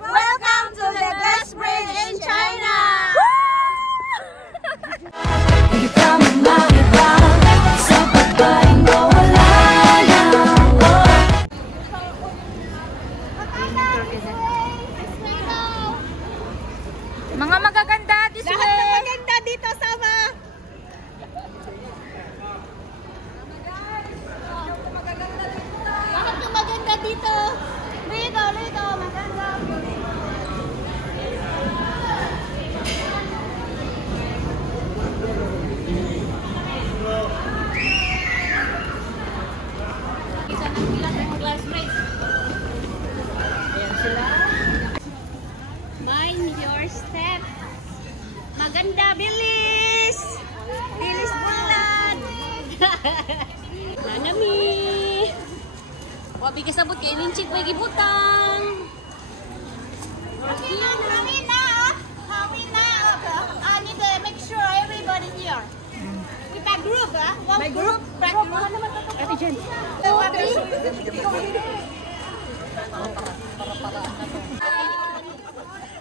Welcome to the Glass Bridge in China! Mga magaganda this way. Lahat ng maganda dito sama. Lahat ng maganda dito. Lito, maganda. Isa ng ilan ng Glass Bridge. Ayan sila. Mind your step. Maganda, bilis! Bilis bulan! Nanami! Wabi kasabot kay Linchik may gibutang! Kami na! I need to make sure everybody here. With a group, one group. Ate Jen.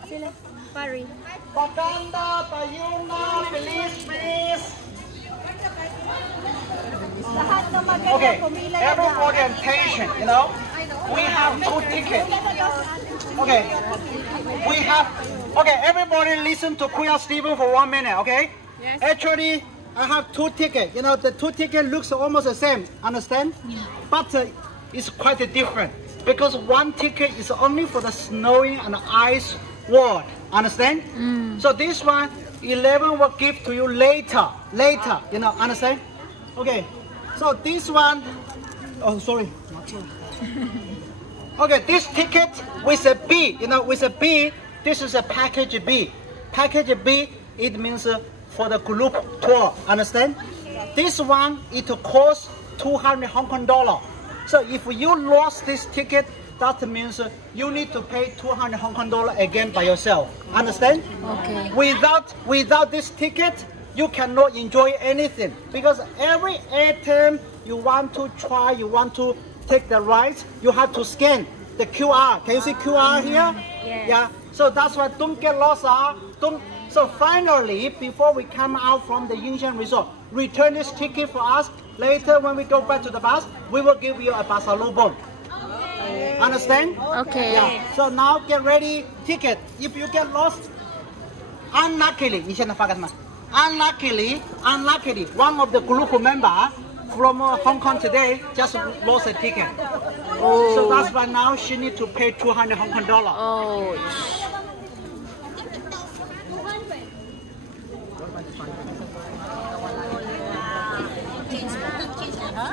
Sila. Pari. Maganda, tayo na, please. Lahat ng maganda Okay, pumila every orientation, we have 2 tickets. Okay, everybody listen to Kuya Steven for 1 minute, okay? Yes. Actually, I have 2 tickets. The 2 tickets looks almost the same, understand? But it's quite different because 1 ticket is only for the snowing and ice world, understand? So this one, 11 will give to you later, understand? Okay, so this one, oh sorry. Okay, this ticket with a B, with a B, this is a package B. Package B, it means for the group tour, understand? This one, it costs 200 Hong Kong dollar. So if you lost this ticket, that means you need to pay 200 Hong Kong dollar again by yourself, understand? Okay. Without this ticket, you cannot enjoy anything because every item you want to try, you want to take the rides, you have to scan the QR. Can you see QR here? Yeah. So that's why don't get lost. So finally, before we come out from the Yingshan Resort, return this ticket for us. Later, when we go back to the bus, we will give you a basalubon. Understand? Okay. Yeah. So now get ready. Ticket. If you get lost, unluckily, one of the group member from Hong Kong today just lost a ticket. Oh. So that's why now she need to pay 200 Hong Kong dollar. Oh.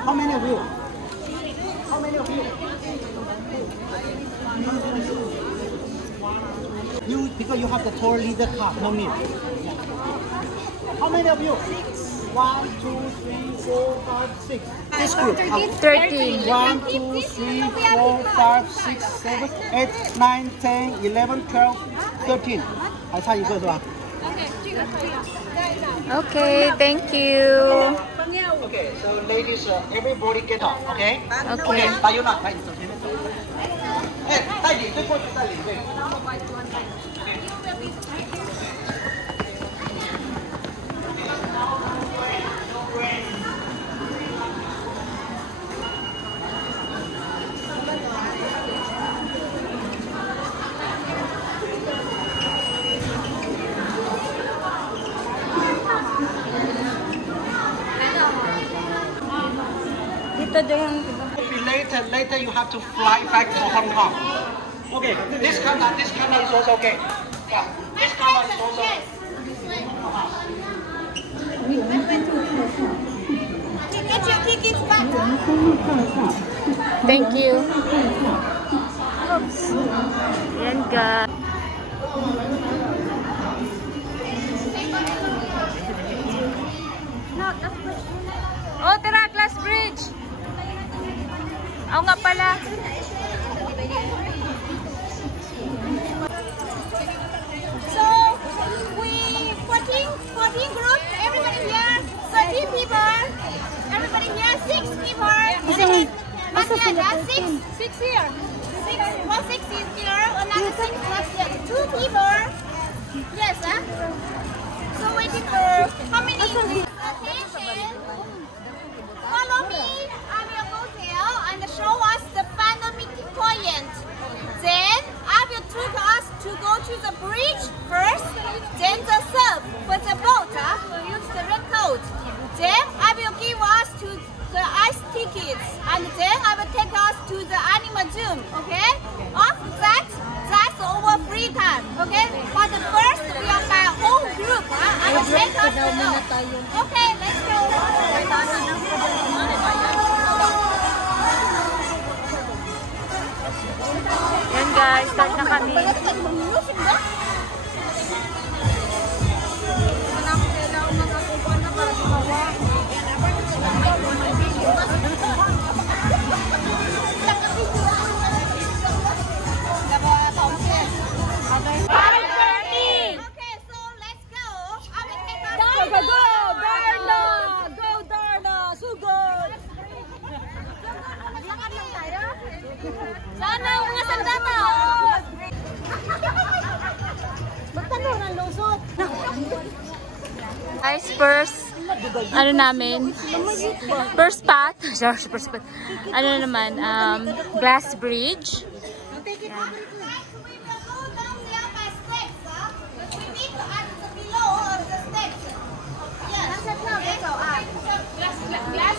How many of you? How many of you? Because you have the tour leader card, no need. How many of you? 1, 2, 3, 4, 5, 6. This group. 13. 1, 2, 3, 4, 5, 6, 7, 8, 9, 10, 11, 12, 13. 还差一个是吧？ Okay, thank you. Okay, so ladies, everybody get up, okay? Okay. 大优娜，来你走前面走。哎，带领队过去，带领队。Later you have to fly back to Hong Kong. Okay, this camera is also okay. Yeah, this camera is also okay. Get your tickets back. Thank you. Oops. Yan ka. Oh, tara, Glass Bridge. Oo nga pala. So, we 14 groups, everybody here, 13 people, everybody here, 6 people, and then, 6 here, 1 6 is here, another 6 plus 2 people. Yes, huh? So waiting for how many? Attention. Follow me. I will go there and show us the final meeting point. Then I will take us to go to the bridge first. Then the surf for the boat. We'll use the red coat. Then I will give us to the ice tickets, and then I will take us to the animal zoo. Okay? After that, that's over free time. Okay? But first we are by whole group. I will take us to know. Okay, let's go. Yan guys, start na kami. Okay, so let's go. I will take us to the Darna! Go Darna! Sugod! Maglakad lang tayo. Sana mga sandata. Magtanong ng lusot. Guys, first, ano namin? First spot. Sorry, first spot. Ano naman? Glass Bridge. We will go down there by steps. We need to add the below of the steps. Yes. Glass.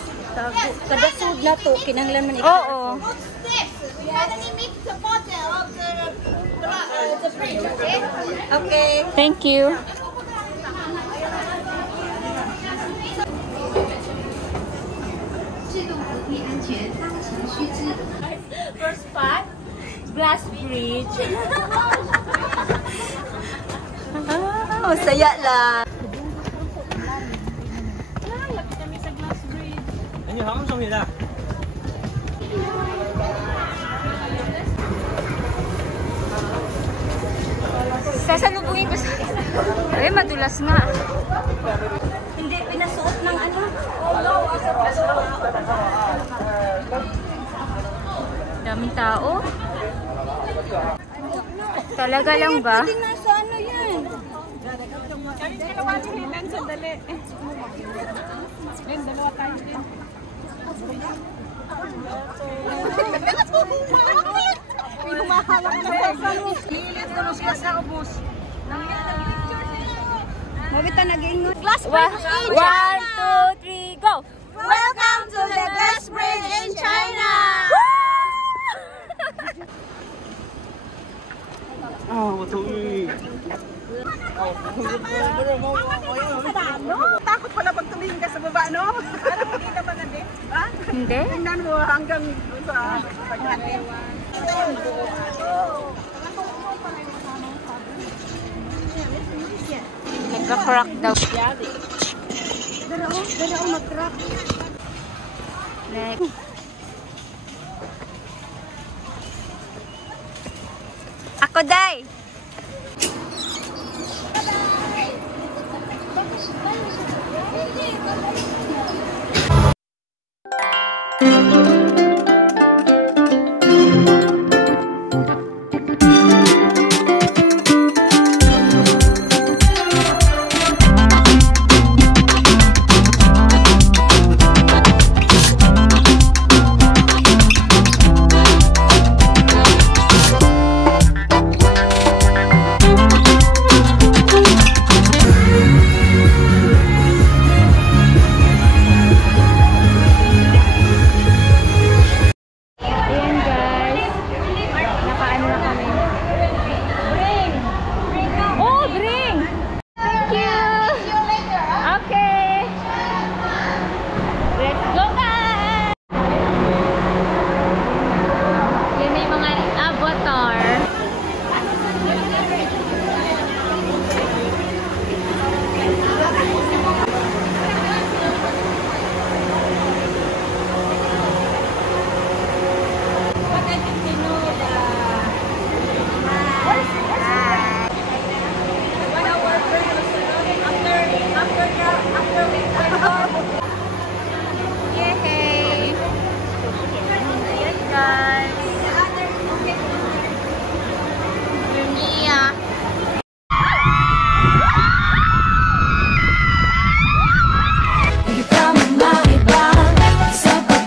Kadasud na to, kinanglan man Oo. Steps. We finally meet the bottom of the bridge. Okay. Okay. Thank you. First part, Glass Bridge. Masaya lang. Anh hóng xong rồi nè. Sasalubungin ko sa... Ay, madulas nga. Hindi pinasuot ng ano. Daming tao. Talaga lang ba? Hindi nasa ano yan. Mabita nag-ingot. Glass One, two, three, go! Welcome to the Glass Bridge in China! Oh, tôi. Takot pala pag tumingin ka sa baba, no? Parang hindi naman na din. Ha? Hindi? Tingnan mo hanggang sa pagkatiw. Nagka-crack daw. Dalaw mag-crack. Next. Ako, Day!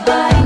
body.